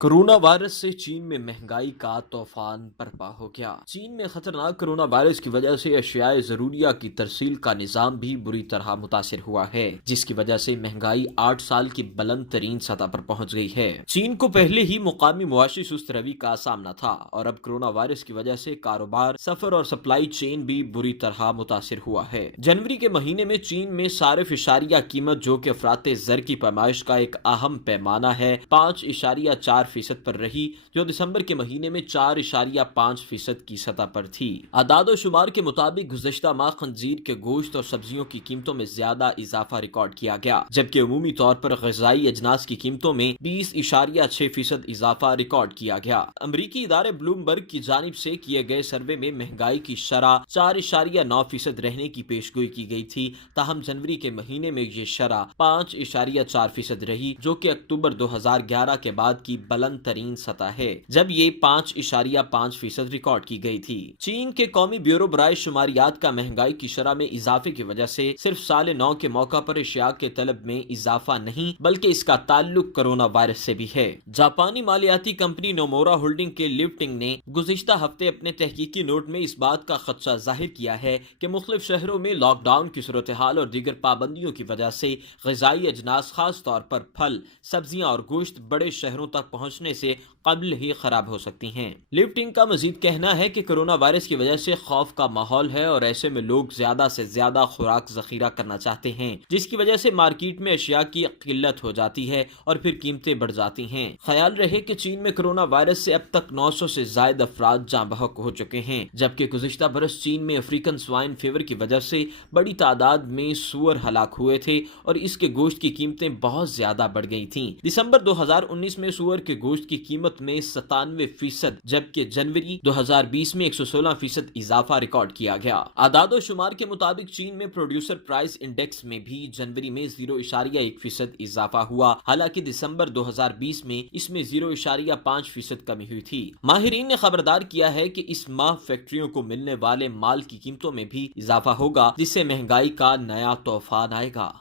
Corona virus से चीन में महंगाई का तूफान बर्पा हो गया। चीन में खतरनाक कोरोना वायरस की वजह से अशियाए जरूरिया की तरसील का निजाम भी बुरी तरह मुतासिर हुआ है, जिसकी वजह से महंगाई 8 साल की बुलंद तरीन सतह पर पहुंच गई है। चीन को पहले ही मुकामी मुआशी सुस्त रवि का सामना था और अब कोरोना वायरस की वजह से कारोबार, सफर और सप्लाई चेन भी बुरी तरह मुतासिर हुआ है। जनवरी के महीने में चीन में सारिफ इशारिया कीमत, जो कि अफराते जर की पैमाइश का एक अहम पैमाना है, 5.4% पर रही, जो दिसंबर के महीने में 4.5% की सतह पर थी। आदाद शुमार के मुताबिक गुज़श्ता माह खंजीर के गोश्त और सब्जियों की कीमतों में ज्यादा इजाफा रिकॉर्ड किया गया, जबकि अमूमी तौर पर ग़िज़ाई अजनास की कीमतों में 20.6% इजाफा रिकॉर्ड किया गया। अमरीकी इदारे ब्लूमबर्ग की जानिब से किए गए सर्वे में महंगाई की शरह 4.9% रहने की पेशगोई की गई थी, ताहम जनवरी के महीने में ये शरह 5.4% रही, जो कि अक्टूबर 2011 के बाद की बुलंद तरीन सतह है, जब ये 5.5% रिकॉर्ड की गई थी। चीन के कौमी ब्यूरो बराए शुमारियात का महंगाई की शरह में इजाफे की वजह से सिर्फ साल नौ के मौका पर अशिया के तलब में इजाफा नहीं, बल्कि इसका ताल्लुक कोरोना वायरस से भी है। जापानी मालियाती कंपनी नोमोरा होल्डिंग के लिफ्टिंग ने गुज़िश्ता हफ्ते अपने तहकीकी नोट में इस बात का खदशा जाहिर किया है कि मुख्तलिफ शहरों में लॉकडाउन की सूरत हाल और दीगर पाबंदियों की वजह से ग़िज़ाई अजनास, खास तौर पर फल, सब्जियां और गोश्त बड़े शहरों तक पहुंचने से कबल ही खराब हो सकती हैं। लिफ्टिंग का मजीद कहना है कि कोरोना वायरस की वजह से खौफ का माहौल है और ऐसे में लोग ज्यादा से ज्यादा खुराक जखीरा करना चाहते हैं, जिसकी वजह से मार्केट में अशिया की किल्लत हो जाती है और फिर कीमतें बढ़ जाती हैं। ख्याल रहे कि चीन में कोरोना वायरस से अब तक 900 से ज्यादा अफराद जाँ बहक हो चुके हैं, जबकि गुज़िश्ता बरस चीन में अफ्रीकन स्वाइन फीवर की वजह से बड़ी तादाद में सूअर हलाक हुए थे और इसके गोश्त की कीमतें बहुत ज्यादा बढ़ गई थी। दिसंबर 2019 में सूअर के गोश्त की कीमत में 97%, जबकि जनवरी 2020 में 116% इजाफा रिकॉर्ड किया गया। आदाद शुमार के मुताबिक चीन में प्रोड्यूसर प्राइस इंडेक्स में भी जनवरी में 0.1% इजाफा हुआ, हालांकि दिसंबर 2020 में इसमें 0.5% कमी हुई थी। माहिरीन ने खबरदार किया है कि इस माह फैक्ट्रियों को मिलने वाले माल की कीमतों में भी इजाफा होगा, जिससे महंगाई का नया तूफान आएगा।